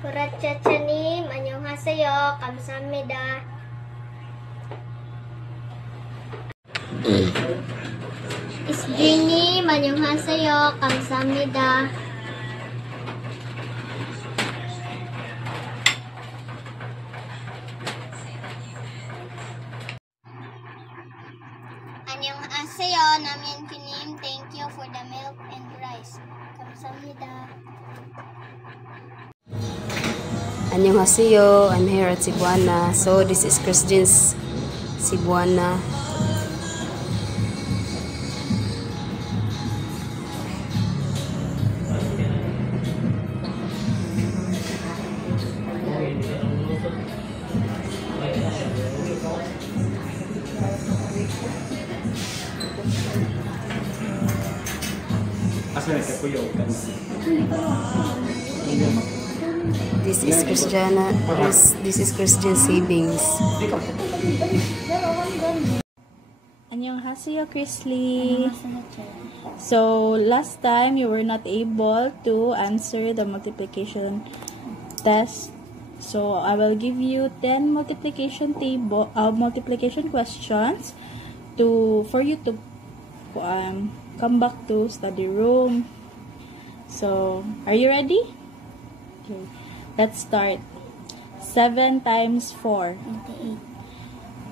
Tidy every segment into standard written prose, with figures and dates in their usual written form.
Kurachachanim, annyeonghaseyo, kamsahamnida. Isbini, annyeonghaseyo, kamsahamnida. Annyeonghaseyo, Namyen Pinim, thank you for the milk and rice. Kamsahamnida. Annyeonghaseyo, I'm here at Cebuana. So this is Christian's Cebuana. This is Christiana. This is Christian Savings. Annyeonghaseyo, Chrisley. So last time you were not able to answer the multiplication test. So I will give you 10 multiplication questions for you to come back to study room. So are you ready? Okay. Let's start. 7 times 4.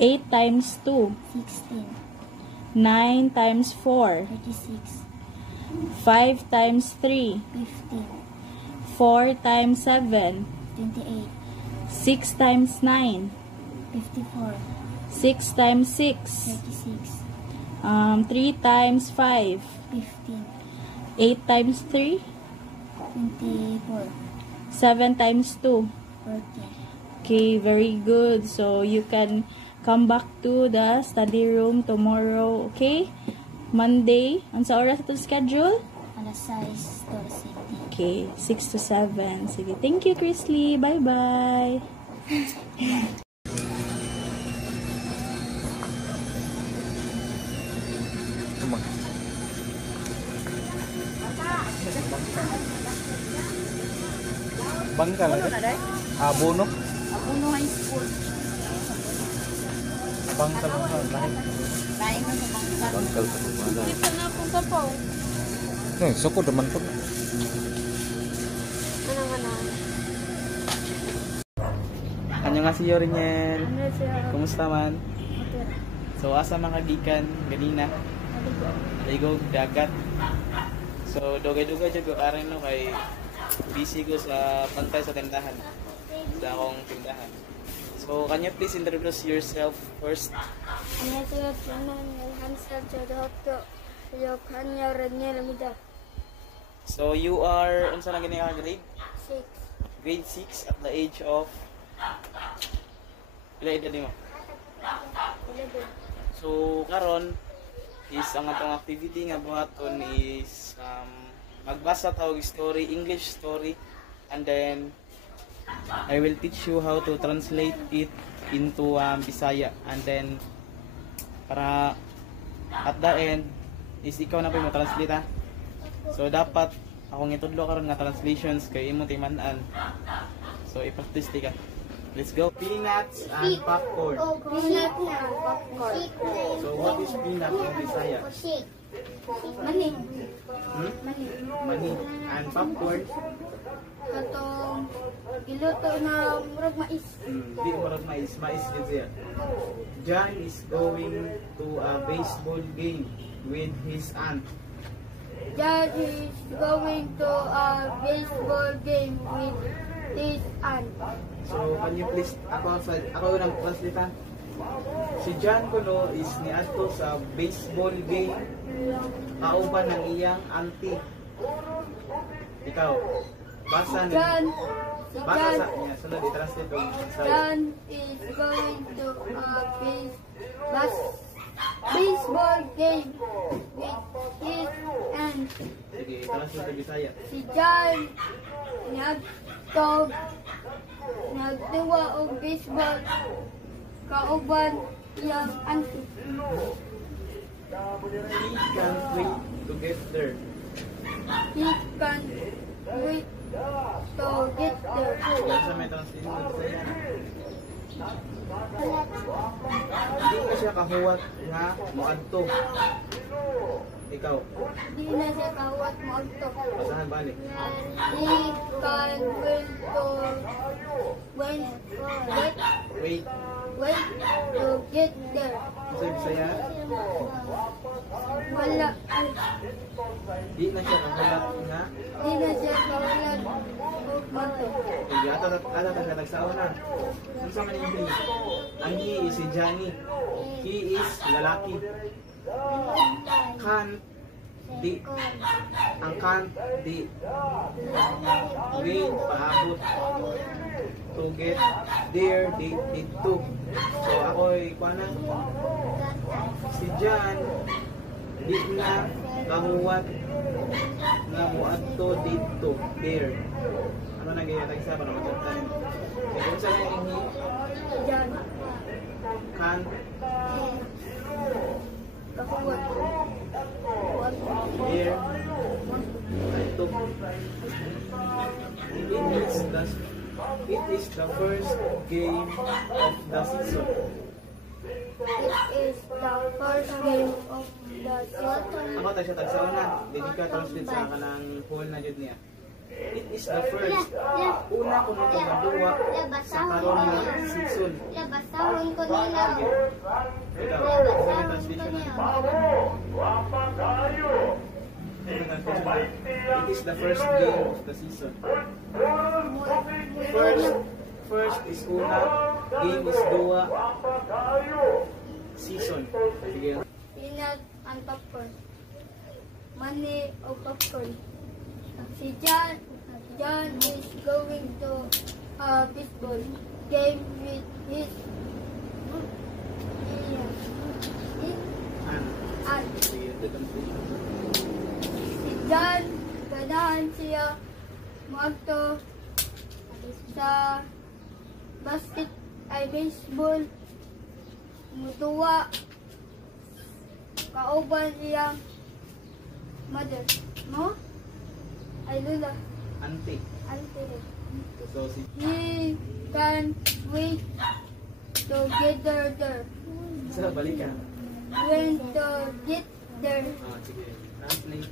28. 8 times 2. 16. 9 times 4. 36. 5 times 3. 15. 4 times 7. 28. 6 times 9. 54. 6 times 6. 36. 3 times 5. 15. 8 times 3. 24. 7 times 2. 40. Okay, very good. So you can come back to the study room tomorrow, okay? Monday. Ano sa oras ito schedule? Alas 6 to 7. Okay, 6 to 7. Sige, thank you, Chrisley. Bye-bye. Bangkal ada? Abono? Abono High School. Bangkal lain. Lain na sa bangkal. Bangkal sa Bangkal. Dito na akong kapaw. Soko deman pun. Annyeonghaseyo Rinyen. Kumusta man? So asa makagikan ganina? Ligo dagat. So dugay-dugay jud ko aron no kay busy ko sa pantay sa tindahan. Sa akong tindahan. So can you please introduce yourself first? 안녕하세요. 저는 11살 초등학교 6학년 renye입니다. So you are unsa na gini ka grade? 6. Grade 6 at the age of pila edad nimo? 11. So karon is ang atong activity nga buhaton is magbasa tawag story, English story, and then I will teach you how to translate it into Bisaya, and then para at the end is ikaw na po mo translate ha. So dapat akong itudlo karon nga translations kay imo timan-an. So i-practice ka. Let's go. Peanuts and popcorn. Peanut and popcorn. So what is peanut in Bisaya? Mani. Mani. Mani. And popcorn? Katong iluto na murag mais. Di murag mais. Mais din siya. John is going to a baseball game with his aunt. John is going to a baseball game with his aunt. So can you please, ako unang translate. Si John kuno is niadto sa baseball game kauban ng iyang auntie. Ikaw, basa na. Basa sa niya, sunod i-translate ko. John is going to a baseball game with his aunt. Sige, i-translate ko Bisaya. Si John nagtuwa og baseball kauban iyang auntie. He can't wait to get there. He can't wait Di na siya kahuwat nga moadto. Ikaw, Di na siya kawat mo agto. basahan balik. He can will to when Wait, wait to get there. sa Bisaya, Wala, di na siya kahuwat nga. di na siya kawat mo agto. Hindi, ata katagsaon na. Ano sa manindi? Ang he is si Johnny. He is lalaki. Can't, di. Ang can't, di. Will, paabot. To get there, dito. So ako'y kuwanan. Si John, di na kahuwat nga moadto dito, there. Ano nang gayatag sa para magkaktanin? Kaya kung saan yung he, Diyan, can, kakuwat. there, dito. It is the first game of the season. It is the first game of the season. Ako tayo siya tagsaon na. Dili ka translate sa kanang whole na jud niya. It is the first. Una ko nito maduwa sa karon nga season. Basahon ko nila. Ikaw, ano yung translation na? It is the first game of the season. First is una, game is dua, season. Sige. Peanut and popcorn. Money o popcorn. Si John is going to a baseball game with his aunt. Sige, ito translation. Si John, ganahan siya magto sa baseball. Mutuwa. Kauban siyang mother. No? Ay, lula. Ante. Auntie. So, si He can't wait to get there. sa balik ka. When to get there, Sige. Translate.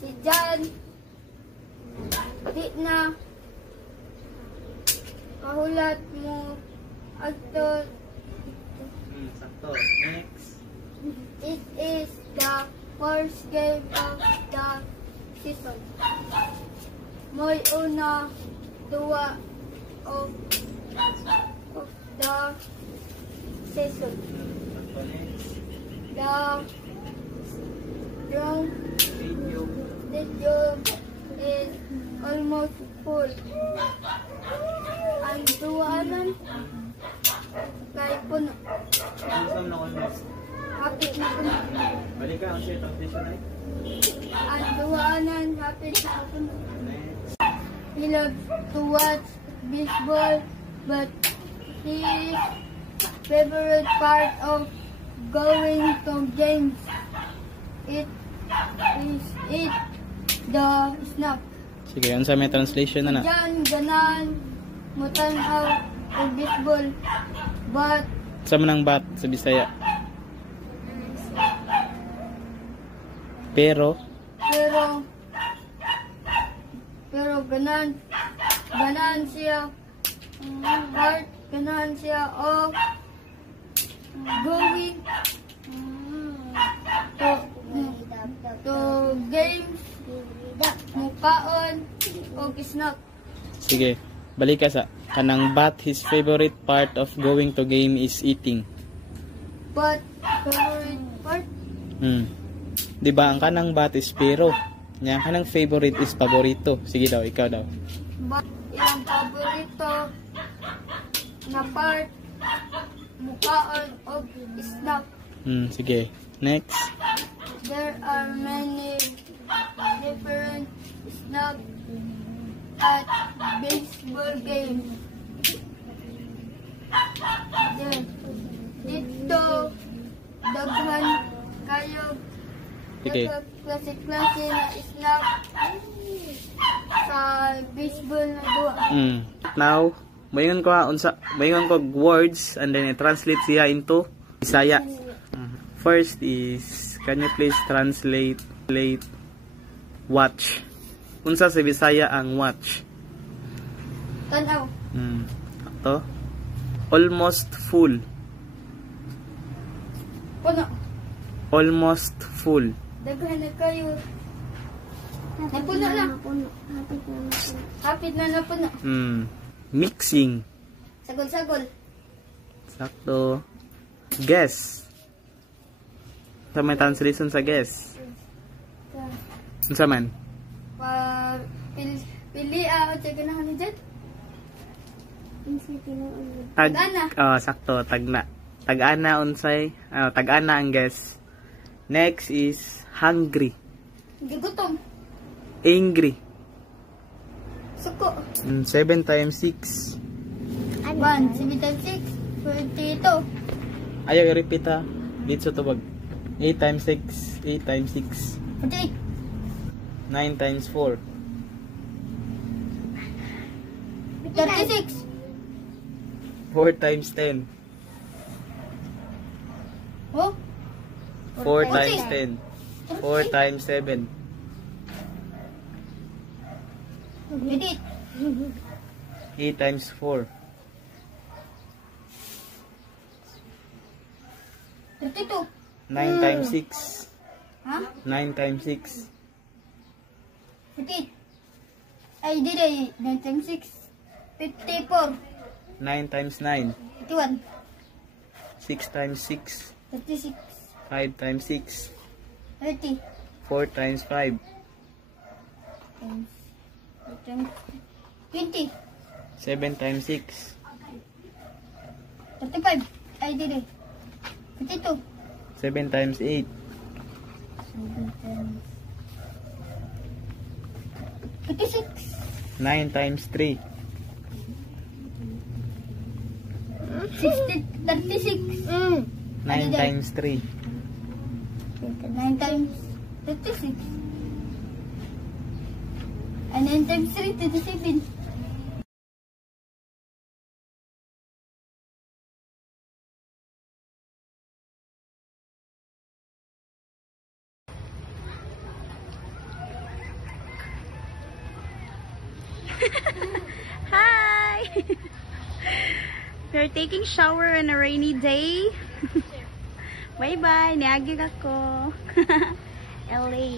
si John di na kahulat mo adto. Sakto. Next. It is the first game of the season. Mo'y una duwa of the season. Sakto. Next. The drum Stadium. is almost full. Ang duwanan kay puno. Gusto mo na almost. Hapit na puno. Balik ka. Ang siya translation ay. Ang duwanan hapit na puno. Next. He loves to watch baseball, but his favorite part of going to games it is eat the snack. Sige, ano sa may translation na na? Diyan ganan mo tanaw og baseball, but Sa manang bat sa Bisaya. Pero, pero ganan siya part ganan siya of going to games, mukaon og snack. sige, balik ka sa kanang bat. His favorite part of going to game is eating. But favorite part, Di ba ang kanang bat is pero. Nya kanang favorite is paborito. Sige daw, ikaw daw. but ilang paborito na part mukaon og snack. Sige. Next. There are many different snacks at baseball games. Dito, daghan kayo Sige. klase-klase na snack sa baseball na duwa. Now, Mayon ko words and then i-translate siya into Bisaya. First is, can you please translate watch? Unsa sa Bisaya ang watch? Tanaw. Ito. Almost full. Puno. Almost full. Daghan na kayo. Napuno na. Hapit na napuno. Mixing. Sagol-sagol. Sakto. Guess. Sa may translation sa guess. Unsa man? Pili o check na ni Jet. Sakto, tagna. Tag-ana unsay, tag-ana ang guess. Next is hungry. Gigutom. Angry. Suko. 7 times 6. 1, 7 times 6, 22. Ayaw i-repeat ha. Dito tubag. 8 times 6, 8 times 6. 48. 9 times 4. 36. 4 times 10. Oh? 4 times 10. 4 times 7. 28. 8 times 4. 32. 9 times 6. Ha? 9 times 6. 48. Ay, di day. 9 times 6. 54. 9 times 9. 51. 6 times 6. 36. 5 times 6. 30. 4 times 5. 20. 7 times 6. 35. Ay, di day. 52. 7 times 8. 56. 9 times 3. 36. 9 times 3. 9 times 36. And 9 times 3, 27. Hi! We're taking shower on a rainy day. Bye-bye. Niagig ako. LA.